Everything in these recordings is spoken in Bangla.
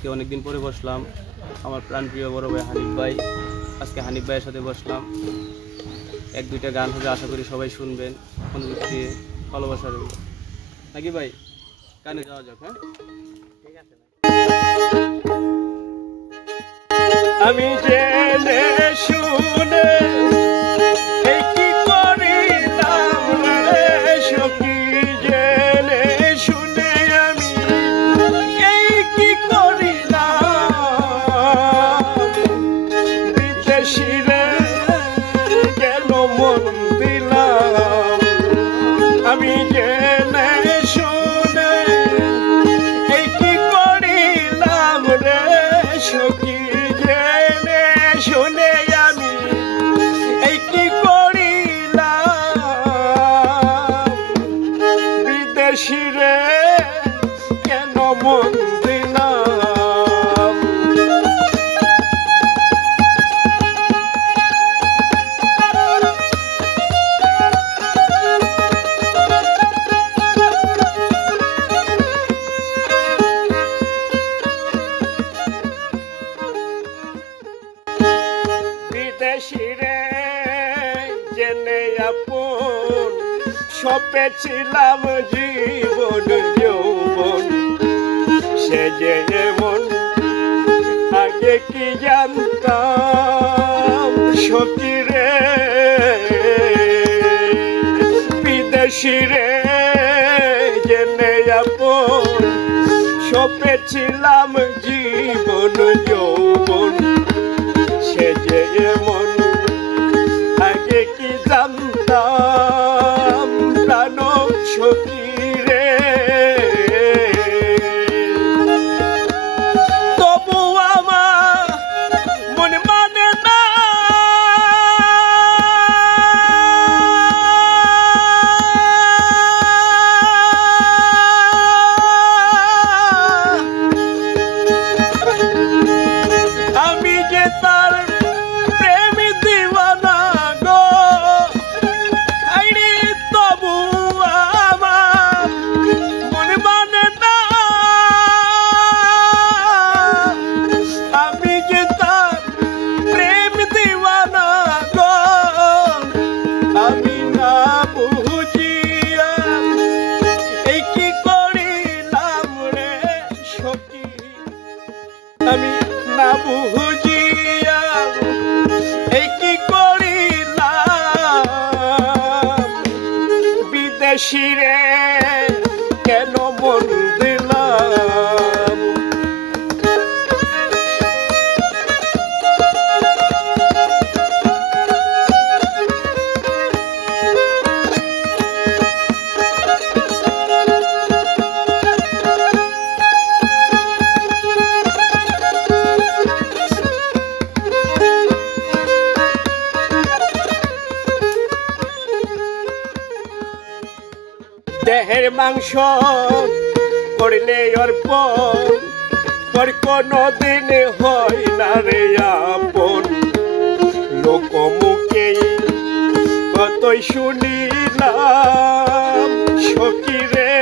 আজকে অনেকদিন পরে বসলাম আমার প্রাণপ্রিয় বড় ভাই হানিফ ভাই। আজকে হানিফ ভাইয়ের সাথে বসলাম, এক দুইটা গান হবে, আশা করি সবাই শুনবেন, অনুরোধ দিয়ে ভালোবাসা রইল। নাকি ভাই, গানে যাওয়া যাক। হ্যাঁ, ঠিক আছে। আমি জেনে শুনে এই কি করিলাম রে সখী, জেনে শুনে আমি এই কি করিলাম, বিদেশিরে কেন মন দিলাম। আমি জেনে শুনে এই কি করিলাম রে সখী, শুনে আমি এই কি করিলাম, বিদেশিরে কেন মন দিলাম। বিদেশিরে জেনে আপন সপেছিলাম জীবন যৌবন, সে যে এমন আগে কি জানতাম সখী রে। বিদেশিরে জেনে আপন সপেছিলাম জীবন যৌবন, সে যে এমন আগে কি জানতাম প্রাণ সখী রে। তবু আমার মন মানে না, আমি যে তার প্রেমী দিওয়ানা গো। আইরে তবু আমার মন মানে না, আমি যে তার প্রেম দিওয়ানা গো। আমি না বুঝিয়া এই কি করিলাম রে সখী, আমি না বুঝিয়া এই কি করিলাম, বিদেশিরে কেন মন দিলাম। দেহের মাংস করলে অর্পণ, তোর কোনো দিন হয় না রে আপন। লোকমুখে কতই শুনিলাম সখী রে।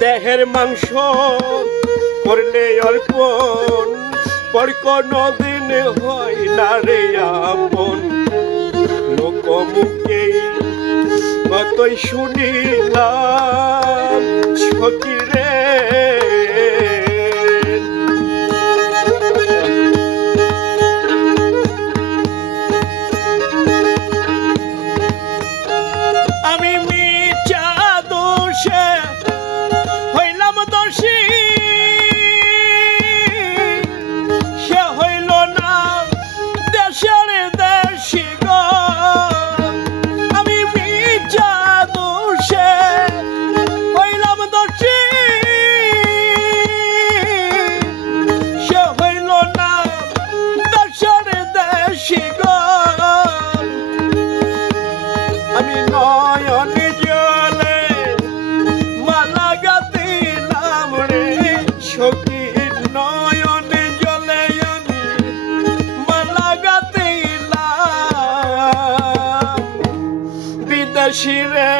দেহের মাংস করলে অর্পণ, পর কোনো দিন হয় না রে আপন। লোকমুখে কতই শুনিলাম সখী রে। আমি মিথ্যা দোষে হইলাম দোষী, সে হইল না দেশের দেশি গো। আমি মিথ্যা দোষে হইলাম দোষী, সে হইল না দেশের দেশি গো। আমি নয়ন জলে মালা গাঁথিলাম রে সখী, নয়ন জলে আমি মালা গাঁথিলাম, বিদেশিরে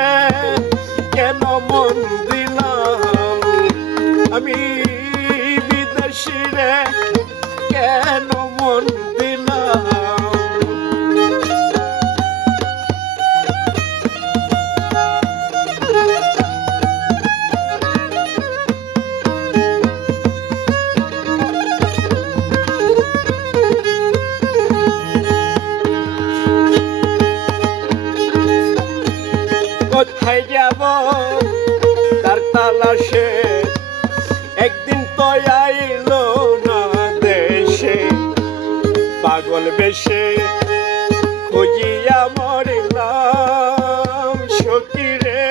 পাগল বেশে খুঁজিয়া মরিলাম সখী রে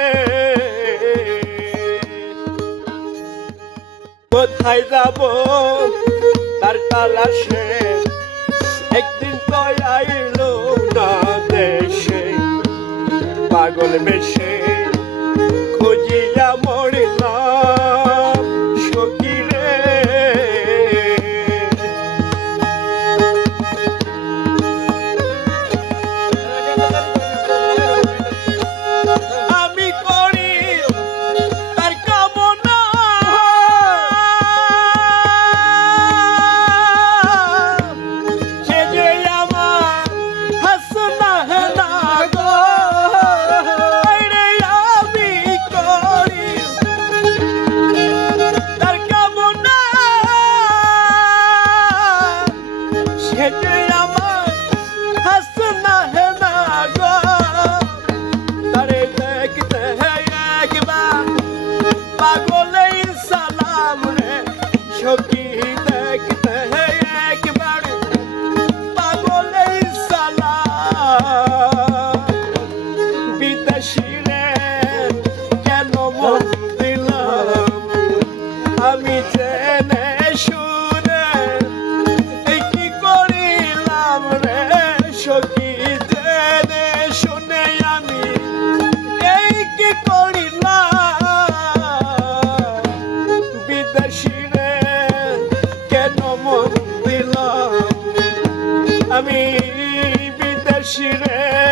কোথায় যাব তার তালাশে একদিন তো আইলো না দেশে পাগল বেশে খুঁজিয়া মরিলাম সখী রে আমি করি তার কামনা সে যে আমার হাসনা হেনা গো রে আমি করি তার কামনা সে যে আমার হাসনা হেনা গো তারে দেখতে একবার পাগলের সালাম রে সখী দেখতে একবার পাগলের সালাম বিদেশি রে কেন মন দিলাম আমি জেনে শুনে এই কি করিলাম রে সখী জেনে শুনে আমি এই কি করিলাম বিদেশি রে কেন মন দিলাম আমি বিদেশি রে